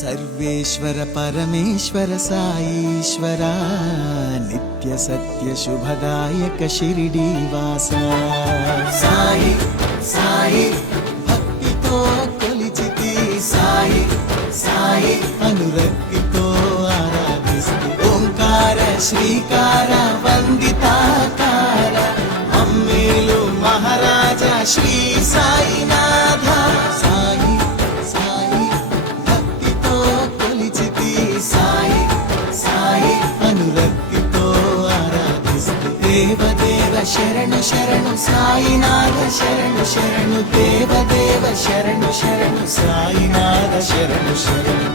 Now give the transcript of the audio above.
सर्वेश्वर परमेश्वर साईश्वरा नित्य सत्य शुभदायक शिरडी वासा साई साई भक्तितो కొలిచితి साई साई अनुरक्तितो आराधिस्तु ओंकार श्रीकार वंदिताकार अम्मेलु महाराजा श्री साईनाथ साई साई भक्तितो కొలిచితి साई साई अनुरक्तितो आराधिस्तु देव देव शरणु शरणु साईनाथ शरणु शरणु देव देव शरणु शरणु साईनाथ शरणु शरणु